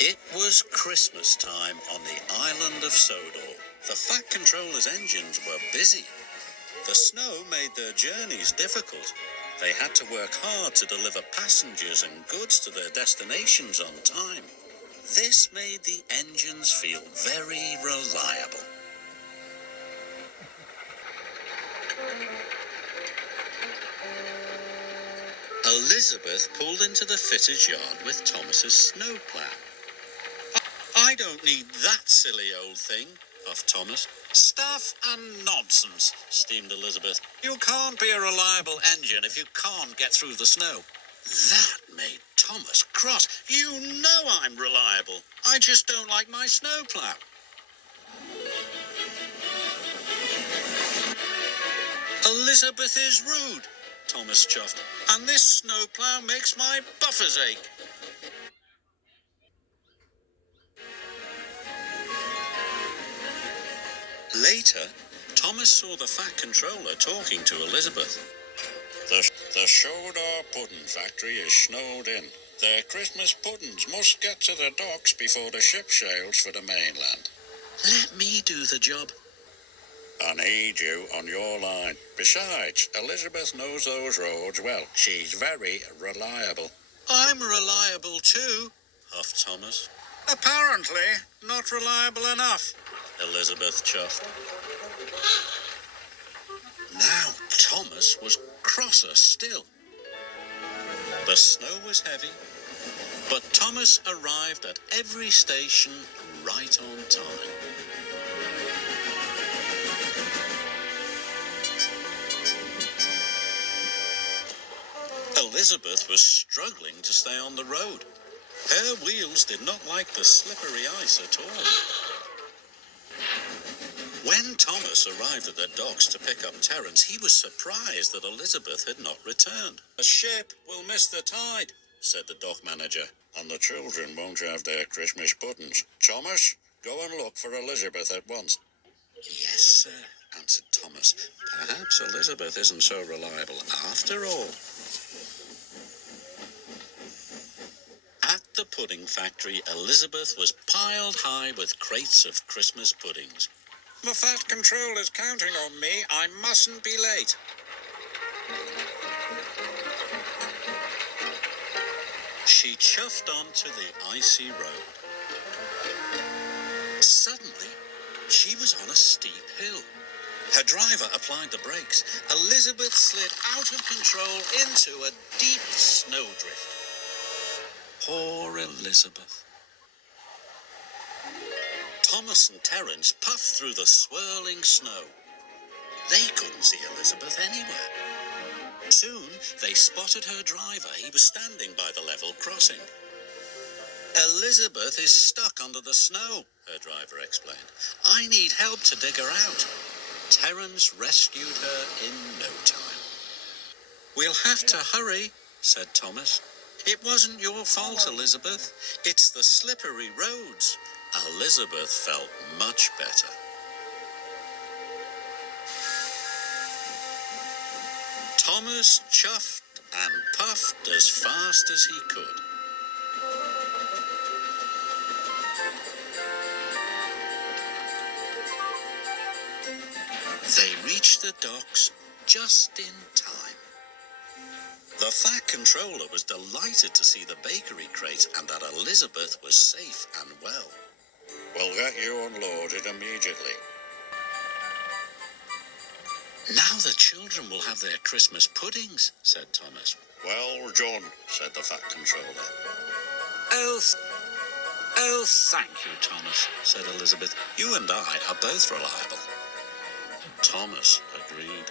It was Christmas time on the island of Sodor. The Fat Controller's engines were busy. The snow made their journeys difficult. They had to work hard to deliver passengers and goods to their destinations on time. This made the engines feel very reliable. Elizabeth pulled into the fitter's yard with Thomas's snowplow. I don't need that silly old thing, puffed Thomas. Stuff and nonsense, steamed Elizabeth. You can't be a reliable engine if you can't get through the snow. That made Thomas cross. You know I'm reliable. I just don't like my snowplow. Elizabeth is rude, Thomas chuffed, and this snowplow makes my buffers ache. Later, Thomas saw the Fat Controller talking to Elizabeth. The Sodor Pudding Factory is snowed in. Their Christmas puddings must get to the docks before the ship sails for the mainland. Let me do the job. I need you on your line. Besides, Elizabeth knows those roads well. She's very reliable. I'm reliable too, huffed Thomas. Apparently, not reliable enough, Elizabeth chuffed. Now Thomas was crosser still. The snow was heavy, but Thomas arrived at every station right on time. Elizabeth was struggling to stay on the road. Her wheels did not like the slippery ice at all. When Thomas arrived at the docks to pick up Terence, he was surprised that Elizabeth had not returned. The ship will miss the tide, said the dock manager, and the children won't have their Christmas puddings. Thomas, go and look for Elizabeth at once. Yes, sir, answered Thomas. Perhaps Elizabeth isn't so reliable after all. At the pudding factory, Elizabeth was piled high with crates of Christmas puddings. The Fat Controller's counting on me. I mustn't be late. She chuffed onto the icy road. Suddenly, she was on a steep hill. Her driver applied the brakes. Elizabeth slid out of control into a deep snowdrift. Poor Elizabeth. Thomas and Terence puffed through the swirling snow. They couldn't see Elizabeth anywhere. Soon, they spotted her driver. He was standing by the level crossing. Elizabeth is stuck under the snow, her driver explained. I need help to dig her out. Terence rescued her in no time. We'll have to hurry, said Thomas. It wasn't your fault, Elizabeth. It's the slippery roads. Elizabeth felt much better. Thomas chuffed and puffed as fast as he could. They reached the docks just in time. The Fat Controller was delighted to see the bakery crate and that Elizabeth was safe and well. We'll get you unloaded immediately. Now the children will have their Christmas puddings, said Thomas. Well done, said the Fat Controller. Oh, thank you, Thomas, said Elizabeth. You and I are both reliable. Thomas agreed.